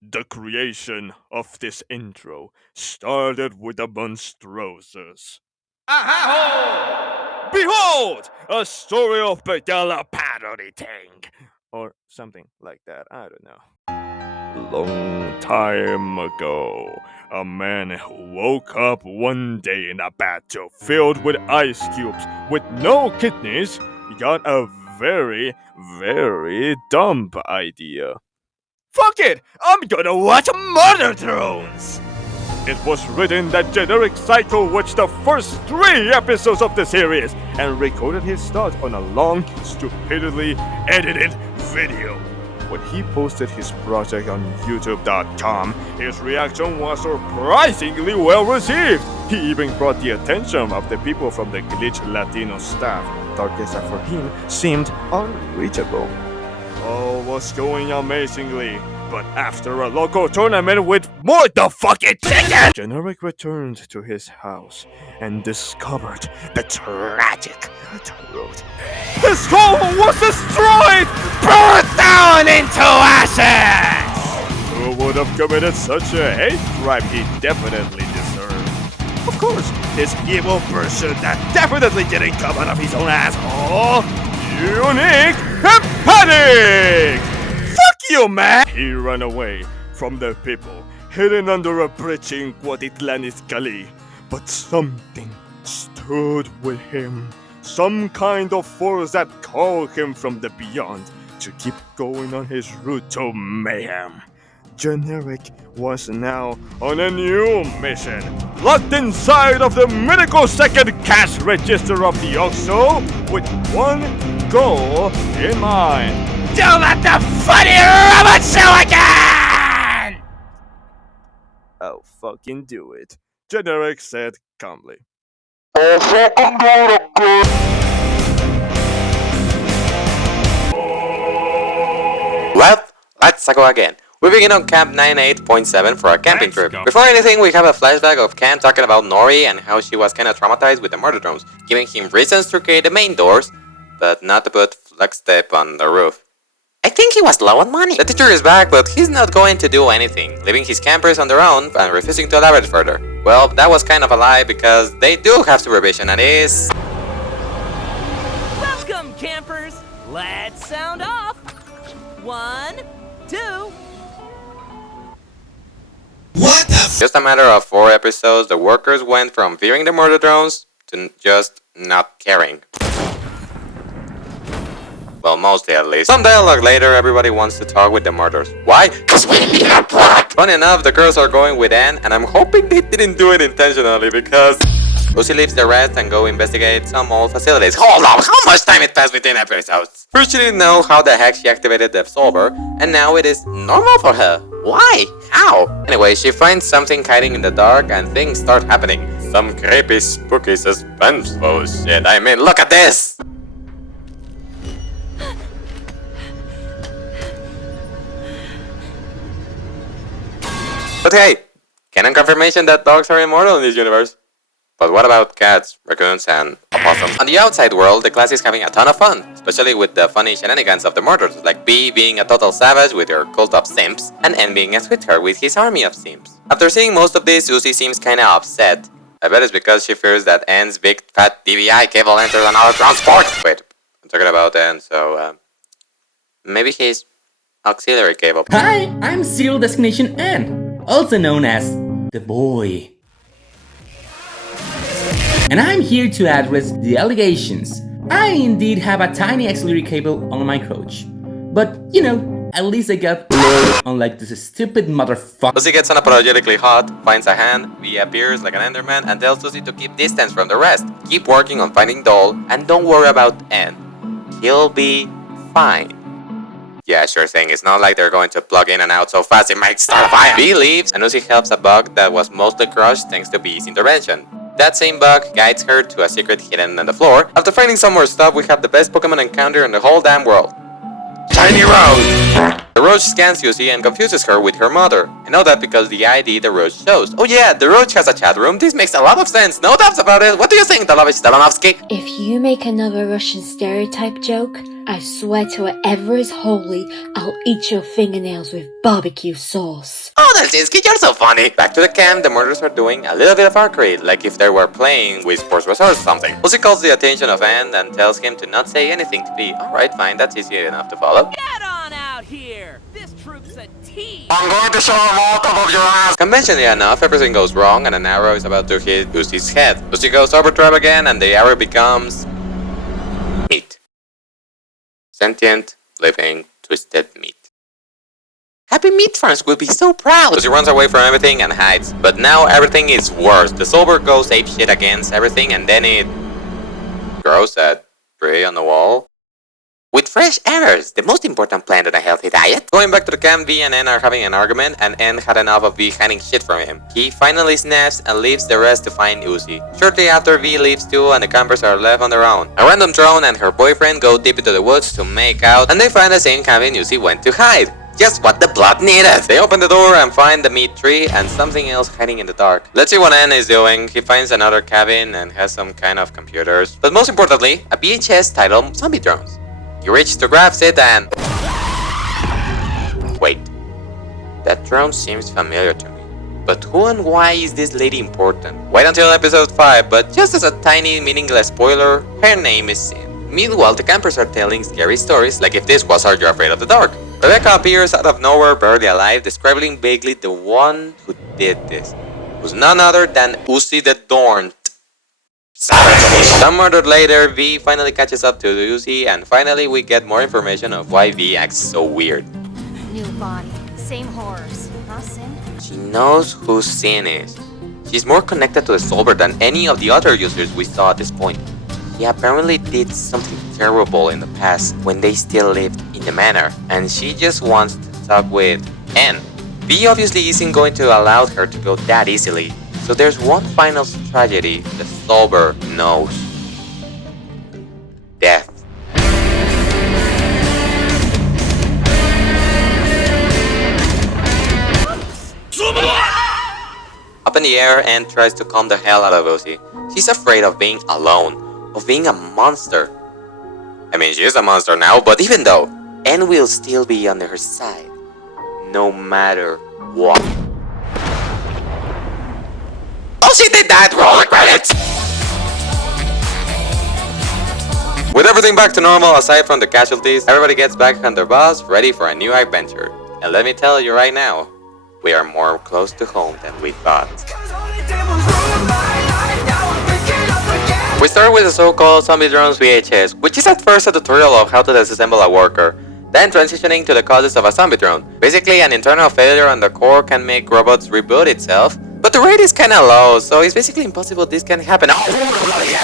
The creation of this intro started with the Monstroses. AJAJO! Behold! A story of Vegala parody thing! Or something like that, I don't know. Long time ago, a man who woke up one day in a bathtub filled with ice cubes with no kidneys got a very, very dumb idea. Fuck it! I'm gonna watch Murder Drones! It was written that generic psycho watched the first 3 episodes of the series and recorded his thoughts on a long, stupidly edited video. When he posted his project on YouTube.com, his reaction was surprisingly well received. He even brought the attention of the people from the glitch Latino staff. Darkest for him seemed unreachable. All was going amazingly, but after a local tournament with more the fucking tickets, Generic returned to his house and discovered the tragic truth. His home was destroyed, burned down into ashes! Who would have committed such a hate crime he definitely deserved? Of course, his evil version that definitely didn't come out of his own asshole. Unique Hepatic! Fuck you, man! He ran away from the people, hidden under a bridge in Cuautitlanis Cali. But something stood with him. Some kind of force that called him from the beyond to keep going on his route to mayhem. Generic was now on a new mission, locked inside of the mythical second cash register of the OJAJO with one goal in mind. Don't let the funny robot show again! I'll fucking do it, Generic said calmly. I'll fucking do it again! Well, let's go again. We begin on Camp 98.7 for a camping trip. Before anything, we have a flashback of Cam talking about Nori and how she was kinda traumatized with the murder drones, giving him reasons to create the main doors, but not to put flex tape on the roof. I think he was low on money. The teacher is back, but he's not going to do anything, leaving his campers on their own and refusing to elaborate further. Well, that was kind of a lie because they do have supervision and is... Welcome, campers! Let's sound off! 1, 2... What the f- Just a matter of 4 episodes, the workers went from fearing the murder drones to just not caring. Well, mostly at least. Some dialogue later, everybody wants to talk with the murders. Why? Cause we need a plot! Funny enough, the girls are going with Anne, and I'm hoping they didn't do it intentionally because... Lucy leaves the rest and go investigate some old facilities. Hold up, how much time it passed between episodes? First she didn't know how the heck she activated the solver, and now it is normal for her. Why? How? Anyway, she finds something hiding in the dark and things start happening. Some creepy, spooky, suspenseful shit. I mean, look at this! But hey, canon confirmation that dogs are immortal in this universe. But what about cats, raccoons, and opossums? On the outside world, the class is having a ton of fun, especially with the funny shenanigans of the murders, like B being a total savage with her cult of simps, and N being a sweetheart with his army of simps. After seeing most of this, Uzi seems kinda upset. I bet it's because she fears that N's big fat DVI cable enters another transport! Wait, I'm talking about N, so maybe his auxiliary cable. Hi, I'm Serial Destination N, also known as the boy. And I'm here to address the allegations. I indeed have a tiny auxiliary cable on my coach. But, you know, at least I got unlike this stupid motherfucker. Lucy gets unapologetically hot, finds a hand, V appears like an Enderman and tells Lucy to keep distance from the rest. Keep working on finding Doll and don't worry about N. He'll be fine. Yeah, sure thing. It's not like they're going to plug in and out so fast it might start a fire. B leaves and Lucy helps a bug that was mostly crushed thanks to B's intervention. That same bug guides her to a secret hidden on the floor. After finding some more stuff, we have the best Pokemon encounter in the whole damn world. Shiny Roach! The Roach scans Yuzi and confuses her with her mother. I know that because the ID the Roach shows. Oh yeah, the Roach has a chat room. This makes a lot of sense. No doubts about it. What do you think, Dolovic Stalanovsky? If you make another Russian stereotype joke, I swear to whatever is holy, I'll eat your fingernails with barbecue sauce. Oh, Dalsinski, you're so funny! Back to the camp, the murderers are doing a little bit of archery, like if they were playing with sports resource or something. Lucy calls the attention of Anne and tells him to not say anything to V. Alright, fine, that's easy enough to follow. Get on out here! This troop's a team! I'm going to show them all top of your ass. Conventionally enough, everything goes wrong and an arrow is about to hit Lucy's head. Lucy goes overdrive again and the arrow becomes... meat. Sentient, living, twisted meat. Happy meat fans will be so proud! Lucy runs away from everything and hides. But now everything is worse. The solver goes apeshit against everything and then it... grows a tree on the wall. With fresh errors, the most important plant in a healthy diet. Going back to the camp, V and N are having an argument and N had enough of V hiding shit from him. He finally snaps and leaves the rest to find Uzi. Shortly after, V leaves too and the campers are left on their own. A random drone and her boyfriend go deep into the woods to make out and they find the same cabin Uzi went to hide. Just what the blood needed! They open the door and find the meat tree and something else hiding in the dark. Let's see what N is doing. He finds another cabin and has some kind of computers. But most importantly, a VHS titled Zombie Drones. He reaches to grab it and... wait. That drone seems familiar to me. But who and why is this lady important? Wait until episode 5, but just as a tiny meaningless spoiler, her name is Sin. Meanwhile, the campers are telling scary stories like if this was our You're Afraid of the Dark. Rebecca appears out of nowhere, barely alive, describing vaguely the one who did this. Who's none other than Uzi the Dorn. Some murder later, V finally catches up to Uzi, and finally we get more information of why V acts so weird. New body, same horrors, huh, Sin? She knows who Sin is. She's more connected to the solver than any of the other users we saw at this point. She apparently did something terrible in the past when they still lived in the manor, and she just wants to talk with N. V obviously isn't going to allow her to go that easily, so there's one final tragedy the solver knows. Death. Up in the air, Anne tries to calm the hell out of Uzi. She's afraid of being alone. Of being a monster. I mean, she is a monster now, but even though, Anne will still be on her side. No matter what. Oh, she did that! Roll the credits! With everything back to normal, aside from the casualties, everybody gets back on their bus, ready for a new adventure. And let me tell you right now, we are more close to home than we thought. We start with the so-called Zombie Drones VHS, which is at first a tutorial of how to disassemble a worker, then transitioning to the causes of a zombie drone. Basically, an internal failure on the core can make robots reboot itself, but the rate is kinda low, so it's basically impossible this can happen.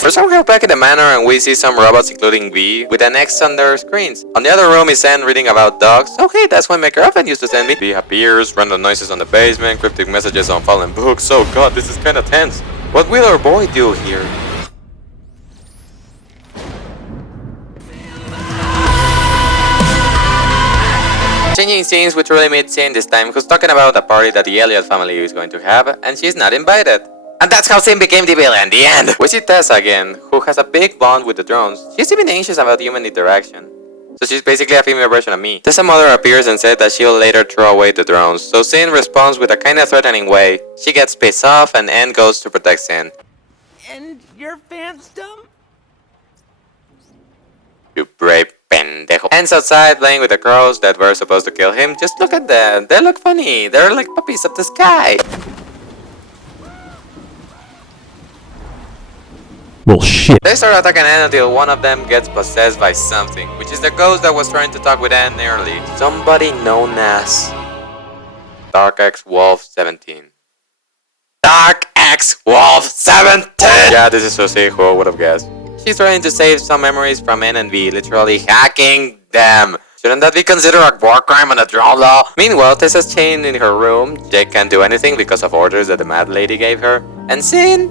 We're somehow back in the manor and we see some robots including V with an X on their screens. On the other room is Anne reading about dogs. Okay, that's what my girlfriend used to send me. V appears, random noises on the basement, cryptic messages on fallen books. Oh god, this is kinda tense. What will our boy do here? Changing scenes, we truly meet Sin this time, who's talking about a party that the Elliot family is going to have, and she's not invited. And that's how Sin became the villain, the end! We see Tessa again, who has a big bond with the drones. She's even anxious about human interaction. So she's basically a female version of me. Tessa's mother appears and said that she'll later throw away the drones, so Sin responds with a kinda threatening way. She gets pissed off and Anne goes to protect Sin. And your phantom? You brave pendejo. Anne's outside playing with the crows that were supposed to kill him. Just look at them. They look funny. They're like puppies of the sky. Well, shit. They start attacking Anne until one of them gets possessed by something, which is the ghost that was trying to talk with Anne early. Somebody known as Dark X Wolf 17. Dark X Wolf 17! Yeah, this is Susie, who would have guessed. She's trying to save some memories from N and V, literally hacking them. Shouldn't that be considered a war crime under drone law? Meanwhile, Tessa's chained in her room. Jake can't do anything because of orders that the mad lady gave her. And Sin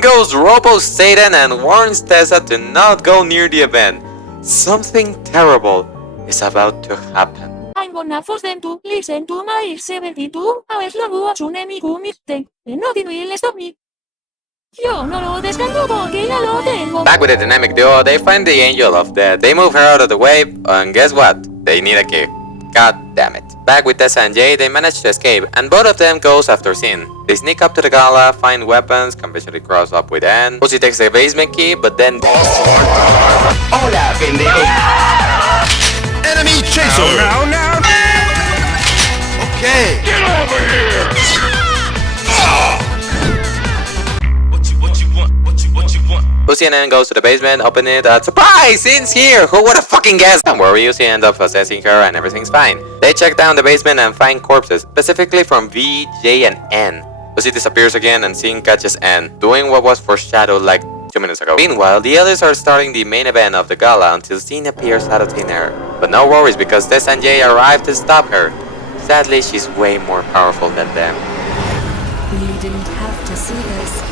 goes Robo-Satan and warns Tessa to not go near the event. Something terrible is about to happen. I'm gonna force them to listen to my 72 hours long watch enemy committing, and nothing will stop me. Yo no lo descargo porque ya lo tengo. Back with the dynamic duo, they find the Angel of Death. They move her out of the way, and guess what? They need a key. God damn it. Back with Tessa and Jay, they manage to escape, and both of them goes after Sin. They sneak up to the gala, find weapons, conventionally cross up with Anne. Uzi takes the basement key, but then... Hola, pendejo. Enemy chaser. Now. Okay. Get over here. What you want? Uzi and Anne goes to the basement, open it, surprise! Sin's here! Who would have fucking guessed? Don't worry, Uzi ends up possessing her and everything's fine. They check down the basement and find corpses, specifically from V, J, and N. Uzi disappears again and Sin catches N, doing what was foreshadowed like 2 minutes ago. Meanwhile, the others are starting the main event of the gala until Sin appears out of thin air. But no worries because Tess and Jay arrive to stop her. Sadly, she's way more powerful than them. You didn't have to see this.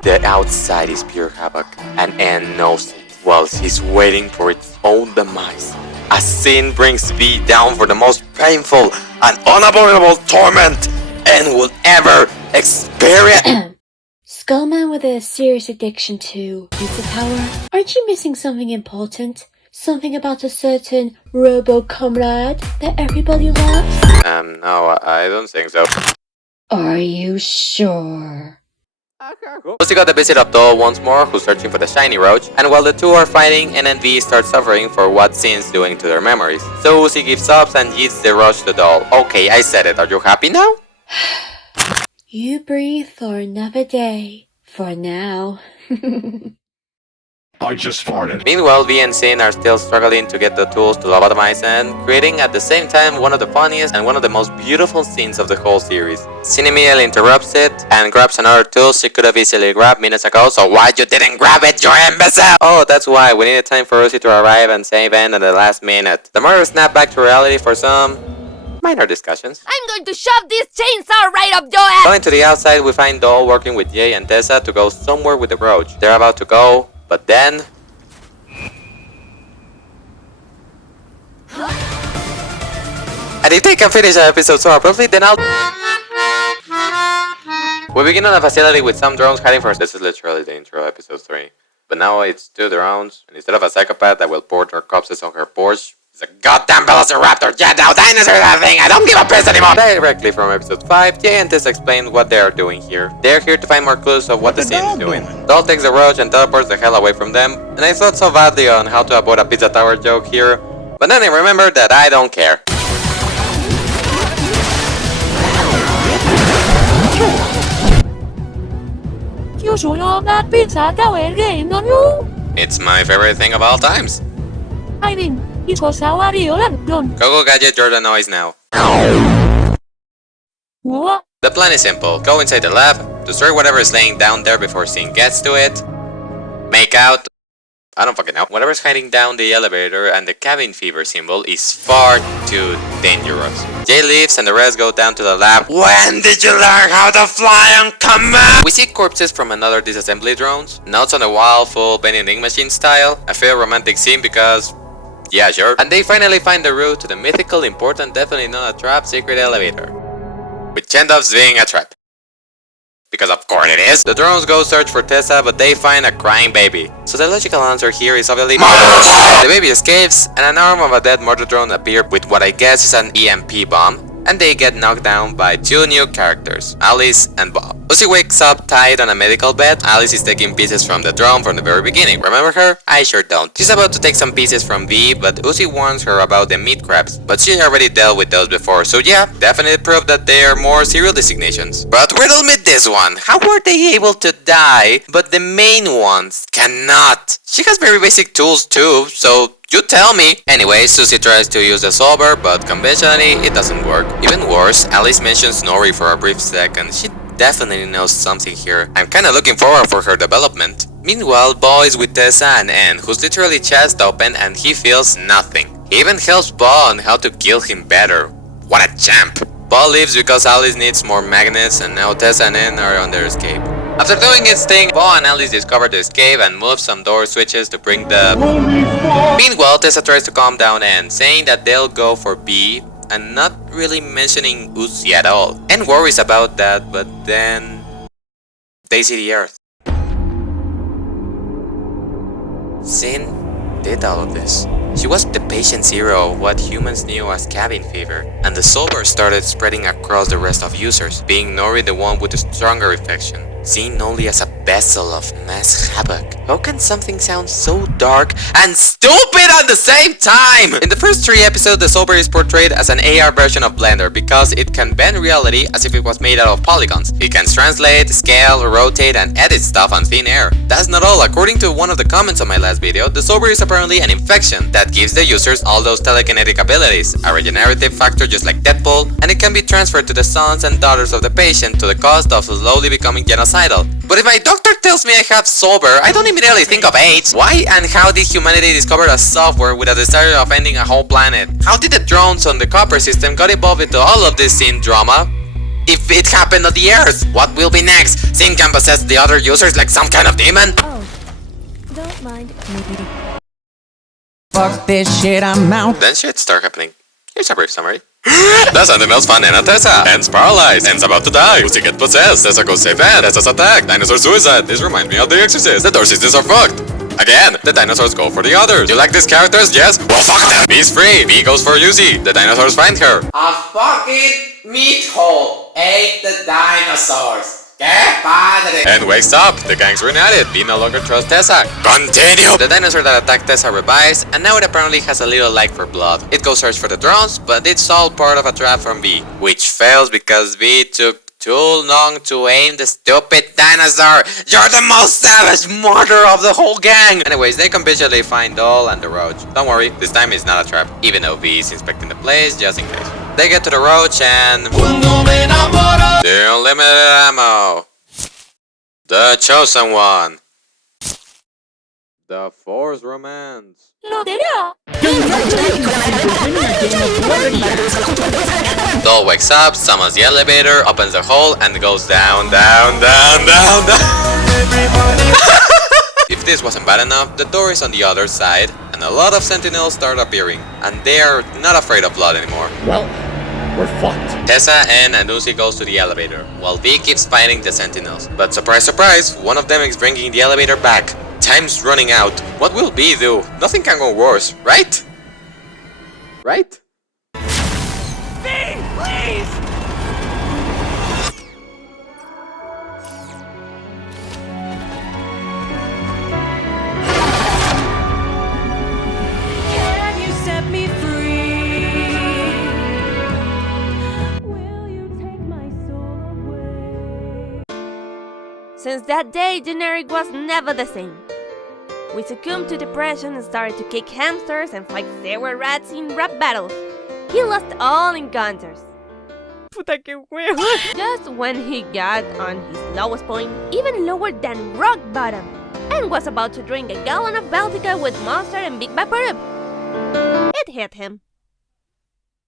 The outside is pure havoc, and Anne knows it, whilst he's waiting for its own demise. As Sin brings V down for the most painful and unavoidable torment Anne will ever experience. Skullman with a serious addiction to pizza power. Aren't you missing something important? Something about a certain robo-comrade that everybody loves? No, I don't think so. Are you sure? Uzi got the visit of Doll once more, who's searching for the shiny roach, and while the two are fighting, N and V start suffering for what Sin's doing to their memories. So Uzi gives up and yeets the roach to Doll. Okay, I said it, are you happy now? You breathe for another day. For now. I just farted. Meanwhile, V and Sin are still struggling to get the tools to lobotomize Anne, creating at the same time one of the funniest and one of the most beautiful scenes of the whole series. Sin immediately interrupts it and grabs another tool she could have easily grabbed minutes ago, so why you didn't grab it, you imbecile? Oh, that's why, we needed time for Uzi to arrive and save Anne at the last minute. The murder snapped back to reality for some minor discussions. I'm going to shove this chainsaw right up your ass! Going to the outside, we find Doll working with Jay and Tessa to go somewhere with the roach. They're about to go, but then... And if they can finish an episode so abruptly, then I'll... We begin on a facility with some drones hiding for us. This is literally the intro, episode 3. But now it's 2 drones, and instead of a psychopath that will board their corpses on her porch, it's a goddamn velociraptor jet out dinosaur that thing! I don't give a piss anymore! Directly from episode 5, Jay and Tess explain what they are doing here. They're here to find more clues of what the scene is doing. Doll takes the roach and teleports the hell away from them, and I thought so badly on how to avoid a pizza tower joke here, but then I remembered that I don't care. You should know that pizza tower game, don't you? It's my favorite thing of all times. I mean, it was our real done. Go gadget your the noise now. What? The plan is simple. Go inside the lab, destroy whatever is laying down there before Sin gets to it, make out... I don't fucking know. Whatever's hiding down the elevator and the cabin fever symbol is far too dangerous. Jay leaves and the rest go down to the lab. When did you learn how to fly on command? We see corpses from another disassembly drones, notes on the wall full vending machine style. I feel romantic scene because... yeah, sure. And they finally find the route to the mythical, important, definitely not a trap secret elevator. With Chendov's being a trap. Because of course it is. The drones go search for Tessa, but they find a crying baby. So the logical answer here is obviously the baby escapes, and an arm of a dead mortar drone appears with what I guess is an EMP bomb, and they get knocked down by 2 new characters, Alice and Bob. Uzi wakes up tied on a medical bed. Alice is taking pieces from the drone from the very beginning. Remember her? I sure don't. She's about to take some pieces from V, but Uzi warns her about the meat crabs. But she already dealt with those before, so yeah, definitely proof that they are more serial designations. But riddle me this one. How were they able to die, but the main ones cannot? She has very basic tools too, so... you tell me! Anyway, Susie tries to use the solver, but conventionally it doesn't work. Even worse, Alice mentions Nori for a brief second. She definitely knows something here. I'm kinda looking forward for her development. Meanwhile, Bo is with Tessa and Anne, who's literally chest open and he feels nothing. He even helps Bo on how to kill him better. What a champ! Bo leaves because Alice needs more magnets and now Tessa and Anne are on their escape. After doing its thing, Bo and Alice discover the escape and move some door switches to bring the... Meanwhile, Tessa tries to calm down N, saying that they'll go for B and not really mentioning Uzi at all. N worries about that, but then... they see the Earth. Sin did all of this. She was the patient zero of what humans knew as cabin fever, and the Sober started spreading across the rest of users, being Nori the one with the stronger infection, seen only as a vessel of mass havoc. How can something sound so dark and stupid at the same time? In the first 3 episodes, the Sober is portrayed as an AR version of Blender because it can bend reality as if it was made out of polygons. It can translate, scale, rotate, and edit stuff on thin air. That's not all. According to one of the comments on my last video, the Sober is apparently an infection that gives the users all those telekinetic abilities, a regenerative factor just like Deadpool, and it can be transferred to the sons and daughters of the patient to the cost of slowly becoming genocidal. But if my doctor tells me I have Sober, I don't immediately think of AIDS. Why and how did humanity discover a software with a desire of ending a whole planet? How did the drones on the copper system got involved into all of this Sin drama? If it happened on the Earth, what will be next? Sin can possess the other users like some kind of demon? Oh, don't mind me. Fuck this shit, I'm out. Then shit start happening. Here's a brief summary. The Sentinels find N and Tessa. N's paralyzed. N's about to die. Uzi gets possessed. Tessa goes save N. Tessa's attacked. Dinosaur suicide. This reminds me of The Exorcist. The door systems are fucked. Again, the dinosaurs go for the others. You like these characters? Yes? Well, fuck them. B's free. B goes for Uzi. The dinosaurs find her. A fucking meat hole ate the dinosaurs. Que padre! And wakes up. The gang's reunited. B no longer trusts Tessa. Continue! The dinosaur that attacked Tessa revives, and now it apparently has a little like for blood. It goes search for the drones, but it's all part of a trap from B, which fails because B took too long to aim the stupid dinosaur. You're the most savage murderer of the whole gang! Anyways, they can visually find Doll and the Roach. Don't worry, this time it's not a trap, even though B is inspecting the place just in case. They get to the Roach and... the unlimited ammo. The chosen one. The forced romance. Doll wakes up, summons the elevator, opens the hole, and goes down, down, down, down, down. If this wasn't bad enough, the door is on the other side, and a lot of sentinels start appearing, and they are not afraid of blood anymore. Well, we're fucked. Tessa, N, and Uzi goes to the elevator, while V keeps fighting the sentinels. But surprise, surprise, one of them is bringing the elevator back. Time's running out. What will B do? Nothing can go worse, right? Right? V, please! Can you set me free? Will you take my soul away? Since that day, generic was never the same. We succumbed to depression and started to kick hamsters and fight sewer rats in rap battles. He lost all encounters. Puta que huevo. Just when he got on his lowest point, even lower than rock bottom, and was about to drink a gallon of Baltica with Monster and Big Vaporub, it hit him.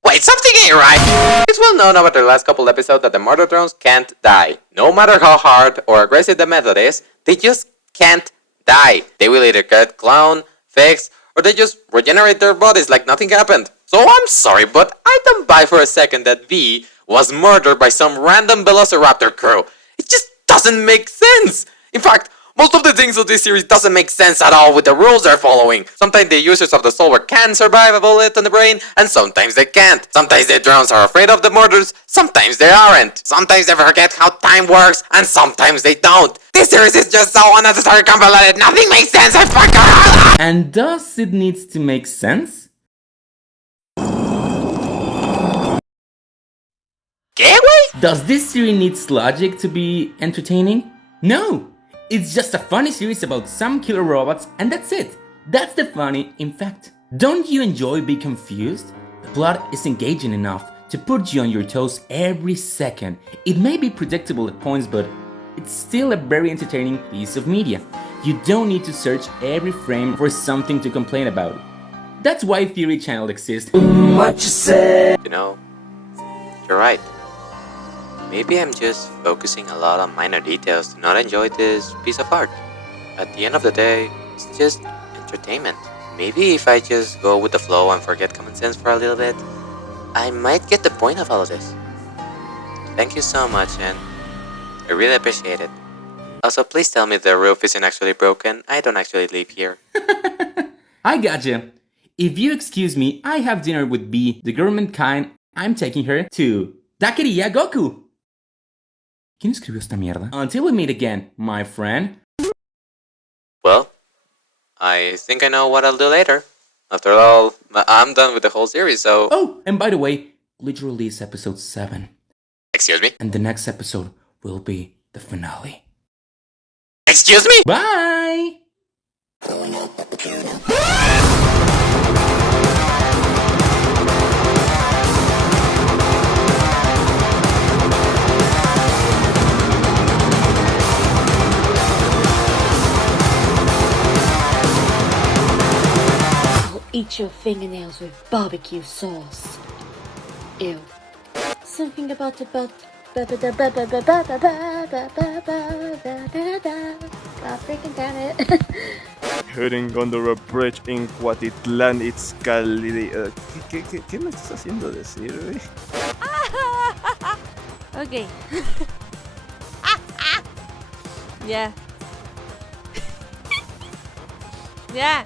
Wait, something ain't right! It's well known over the last couple episodes that the murder drones can't die. No matter how hard or aggressive the method is, they just can't die. They will either get cloned, fixed, or they just regenerate their bodies like nothing happened. So I'm sorry, but I don't buy for a second that V was murdered by some random Velociraptor crew. It just doesn't make sense! In fact, most of the things of this series doesn't make sense at all with the rules they're following. Sometimes the users of the software can survive a bullet on the brain, and sometimes they can't. Sometimes the drones are afraid of the murders, sometimes they aren't. Sometimes they forget how time works, and sometimes they don't. This series is just so unnecessary convoluted, nothing makes sense, I fucking... And does it needs to make sense? Does this series needs logic to be entertaining? No! It's just a funny series about some killer robots and that's it. That's the funny, in fact. Don't you enjoy being confused? The plot is engaging enough to put you on your toes every second. It may be predictable at points, but it's still a very entertaining piece of media. You don't need to search every frame for something to complain about. That's why Theory Channel exists. What you say? You know, you're right. Maybe I'm just focusing a lot on minor details to not enjoy this piece of art. At the end of the day, it's just entertainment. Maybe if I just go with the flow and forget common sense for a little bit, I might get the point of all of this. Thank you so much, and I really appreciate it. Also, please tell me the roof isn't actually broken. I don't actually live here. I gotcha. If you excuse me, I have dinner with B, the government kind. I'm taking her to Taqueria Goku. ¿Quién escribió esta mierda? Until we meet again, my friend. Well, I think I know what I'll do later. After all, I'm done with the whole series, so... Oh, and by the way, Glitch release episode 7. Excuse me? And the next episode will be the finale. Excuse me? Bye! Eat your fingernails with barbecue sauce. Ew. Something about the God freaking damn it. Heading under a bridge in Cuatitlán, it's Cali. ¿Qué me estás haciendo decir, güey? Okay. Yeah. Yeah.